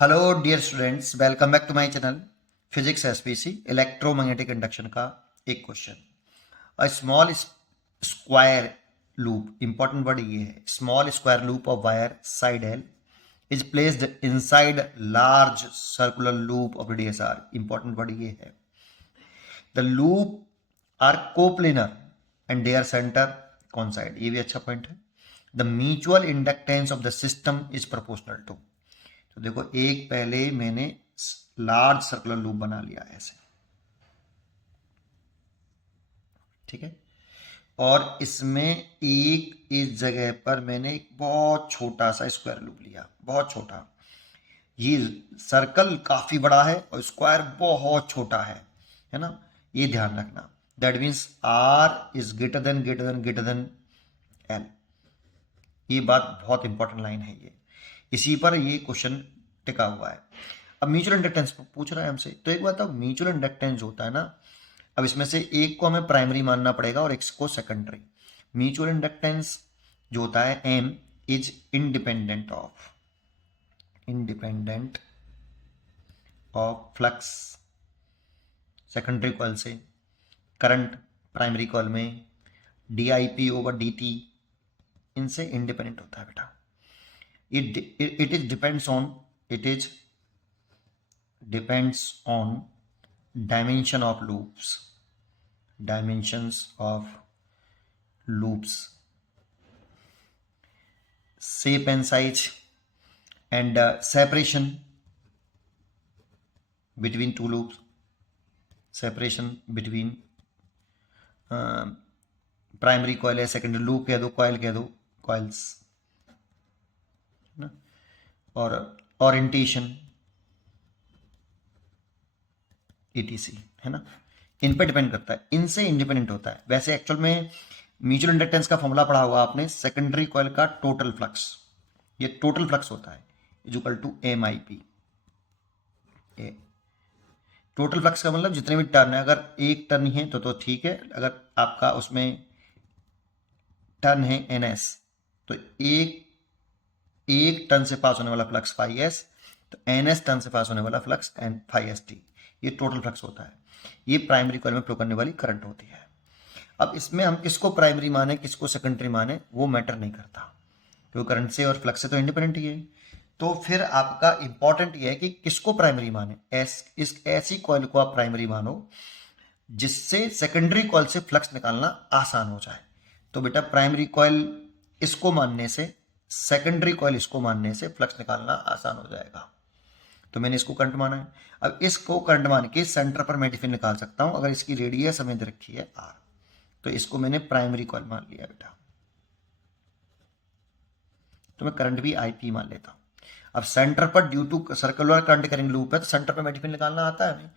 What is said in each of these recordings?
Hello dear students, welcome back to my channel physics SPC electromagnetic induction का एक question. A small square loop, important word ये है, small square loop of wire side L is placed inside large circular loop of radius R. Important word ये है, the loop are coplanar and their centre coincide. ये भी अच्छा point है। The mutual inductance of the system is proportional to. तो देखो, एक पहले मैंने लार्ज सर्कुलर लूप बना लिया ऐसे, ठीक है, और इसमें एक इस जगह पर मैंने एक बहुत छोटा सा स्क्वायर लूप लिया, बहुत छोटा। ये सर्कल काफी बड़ा है और स्क्वायर बहुत छोटा है ना। ये ध्यान रखना, that means R is greater than L. ये बात बहुत इंपॉर्टेंट लाइन है ये, इसी पर ये क्वेश्चन टिका हुआ है। अब म्यूचुअल इंडक्टेंस पूछ रहा है हमसे, तो एक बात, अब म्यूचुअल इंडक्टेंस होता है ना, अब इसमें से एक को हमें प्राइमरी मानना पड़ेगा और एक को सेकेंडरी। म्यूचुअल इंडक्टेंस जो होता है M is independent of flux secondary coil से, करंट प्राइमरी कॉइल में D I P over D T, इनसे इंडिपेंडेंट होता है बेटा। it is depends on dimensions of loops, shape and size, and separation between two loops, separation between primary coil है, secondary loop कह दो, coil कह दो, कॉइल्स ना, और ओरिएंटेशन ईटीसी, है ना। इन पे डिपेंड करता है, इनसे इंडिपेंडेंट होता है। वैसे एक्चुअल में म्यूचुअल इंडक्टेंस का फॉर्मूला पढ़ा हुआ आपने, सेकेंडरी कॉइल का टोटल फ्लक्स, ये टोटल फ्लक्स होता है is equal to M I P. Total flux का मतलब जितने भी टर्न है, अगर एक टर्न ही है तो ठीक है, अगर आपका उसमें टर्न है एन एस, तो एक टर्न से पास होने वाला फ्लक्स फाई एस, तो एन एस टर्न से पास होने वाला flux N phi S T, ये टोटल फ्लक्स होता है। ये प्राइमरी कॉइल में फ्लो करने वाली करंट होती है। अब इसमें हम किसको प्राइमरी माने किसको सेकेंडरी माने वो मैटर नहीं करता, क्योंकि करंट से और फ्लक्स से तो इंडिपेंडेंट ही है। तो फिर आपका इंपॉर्टेंट ये है कि किसको प्राइमरी माने। इस ऐसी कॉइल को आप प्राइमरी मानो जिससे सेकेंडरी कॉइल से फ्लक्स निकालना आसान हो जाए। तो बेटा प्राइमरी कॉइल इसको मानने से, सेकेंडरी कॉइल इसको मानने से फ्लक्स निकालना आसान हो जाएगा। तो मैंने इसको करंट माना है। अब इसको करंट मान के सेंटर पर मैं डिफिन निकाल सकता हूं, अगर इसकी रेडियस हमें दे रखी है आर, तो इसको मैंने प्राइमरी कॉइल मान लिया बेटा, तो मैं करंट भी आई पी मान लेता हूं। अब सेंटर पर ड्यू टू सर्कुलर करंट करेंगे लूप है, तो सेंटर पर मैग्नेटिक फील्ड निकालना आता है हमें।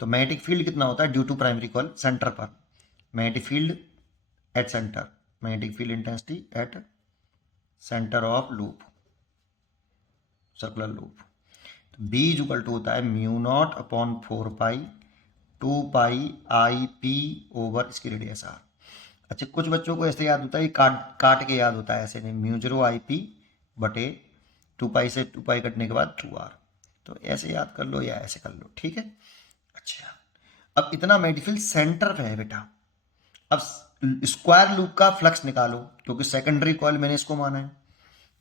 तो मैग्नेटिक फील्ड कितना होता है due to primary coil centre पर, magnetic field at centre, magnetic field intensity at centre of loop, circular loop. तो बी इज इक्वल टू होता है mu naught upon 4 pi 2 pi I P over इसकी radius R. अच्छा, कुछ बच्चों को ऐसे याद होता है, काट काट के याद होता है, ऐसे नहीं, म्यू जीरो आई पी बटे 2 पाई से 2 पाई कटने के बाद 2 आर, तो ऐसे याद कर लो या ऐसे कर लो, ठीक है। अच्छा, अब इतना मेडिफिल सेंटर पे है बेटा। अब स्क्वायर लूप का फ्लक्स निकालो, क्योंकि सेकेंडरी कॉइल मैंने इसको माना है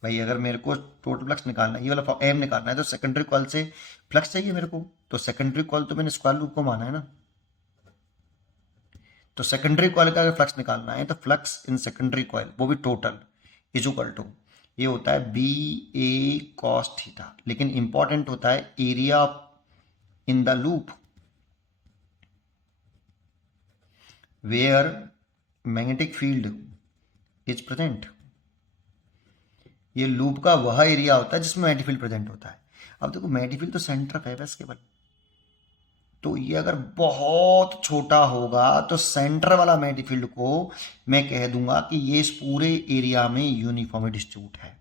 भाई। अगर मेरे को टोटल फ्लक्स निकालना है, ये वाला एम निकालना है, तो सेकेंडरी कॉइल से फ्लक्स चाहिए मेरे को, तो सेकेंडरी कॉइल तो मैंने स्क्वायर लूप को माना है ना। तो सेकेंडरी कॉइल का अगर फ्लक्स निकालना है, तो फ्लक्स इन सेकेंडरी कॉइल वो भी टोटल इज इक्वल टू, ये होता है बी ए कॉस थीटा, लेकिन इंपॉर्टेंट होता है area in the loop where magnetic field is present. ये लूप का वह एरिया होता है जिसमें मैग्नेटिक फील्ड प्रेजेंट होता है। अब देखो, मैग्नेटिक फील्ड तो सेंटर पे है बस केवल, तो ये अगर बहुत छोटा होगा तो सेंटर वाला मैग्नेटिक फील्ड को मैं कह दूंगा कि ये इस पूरे एरिया में यूनिफॉर्मली डिस्ट्रीब्यूट है।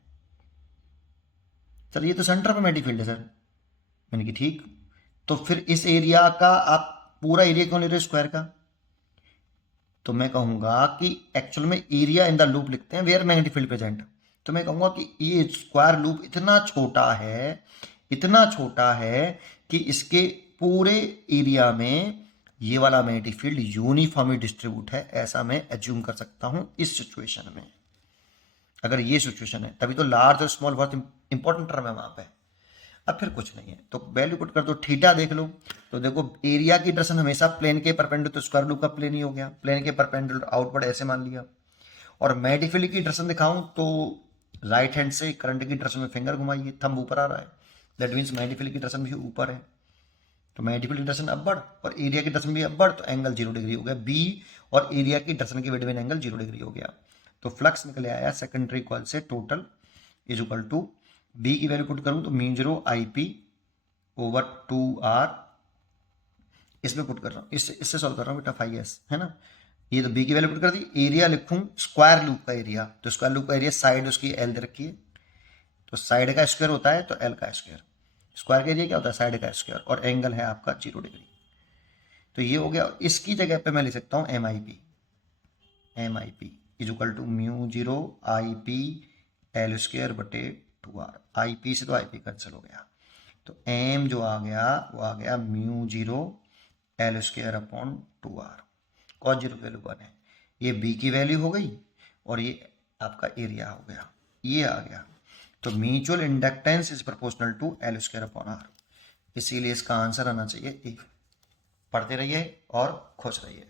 सर ये तो सेंटर पे मैग्नेटिक फील्ड है सर, मैंने कि ठीक, तो फिर इस एरिया का आप पूरा एरिया क्यों ले रहे हो स्क्वायर का। तो मैं कहूंगा कि एक्चुअल में एरिया इन द लूप लिखते हैं वेयर मैग्नेटिक फील्ड प्रेजेंट, तो मैं कहूंगा कि ये स्क्वायर लूप इतना छोटा है, इतना छोटा है कि इसके पूरे एरिया में ये वाला मैग्नेटिक फील्ड यूनिफॉर्मली डिस्ट्रीब्यूट है, ऐसा मैं एज्यूम कर सकता हूं इस सिचुएशन में। अगर ये सिचुएशन है तभी तो लार्ज और स्मॉल बहुत इंपॉर्टेंट टर्म है वहां पे। अब फिर कुछ नहीं है तो वैल्यू पुट कर दो, थीटा देख लो। तो देखो एरिया की डायरेक्शन हमेशा प्लेन के परपेंडिकुलर, तो स्क्वायर लूप का प्लेन ही हो गया, प्लेन के परपेंडिकुलर आउटवर्ड ऐसे मान लिया। और मैग्नेटिक फील्ड की डायरेक्शन दिखाऊं तो राइट हैंड से करंट की डायरेक्शन में फिंगर घुमाइए, थंब ऊपर आ रहा है, दैट मीन्स मैग्नेटिक फील्ड की डायरेक्शन भी ऊपर है। तो मैग्नेटिक फील्ड की डायरेक्शन अपवर्ड और एरिया की डायरेक्शन भी अपवर्ड, तो एंगल 0 डिग्री हो गया। बी और एरिया की डायरेक्शन के बिटवीन एंगल 0 डिग्री हो गया। तो फ्लक्स निकले आया सेकेंडरी कॉइल से total is equal to, B की वैल्यू पुट करूं तो μ0 IP ओवर 2R, इसमें पुट कर रहा हूँ, इससे सॉल्व कर रहा हूँ बेटा, फाई एस है ना। ये तो बी की वैल्यू पुट कर दी, एरिया लिखूं स्क्वायर लूप का एरिया, तो स्क्वायर लूप का एरिया साइड उसकी एल दे रखी है, तो साइड का स्क्वायर होता है तो एल का स्क्वायर, स्क्वायर का एरिया क्या होता है साइड का स्क्वायर, और एंगल है आपका 0 डिग्री। तो ये हो गया। इसकी जगह पे मैं लिख सकता हूँ M I P is equal to μ0 IP L square बटे 2R। आई पी से तो आई पी कैंसिल हो गया, तो एम जो आ गया वो आ गया μ0 L square upon 2R, cos 0 value 1 है। ये बी की वैल्यू हो गई और ये आपका एरिया हो गया, ये आ गया। तो mutual inductance is proportional to L square upon R, इसीलिए इसका आंसर आना चाहिए ए। पढ़ते रहिए और खुश रहिए।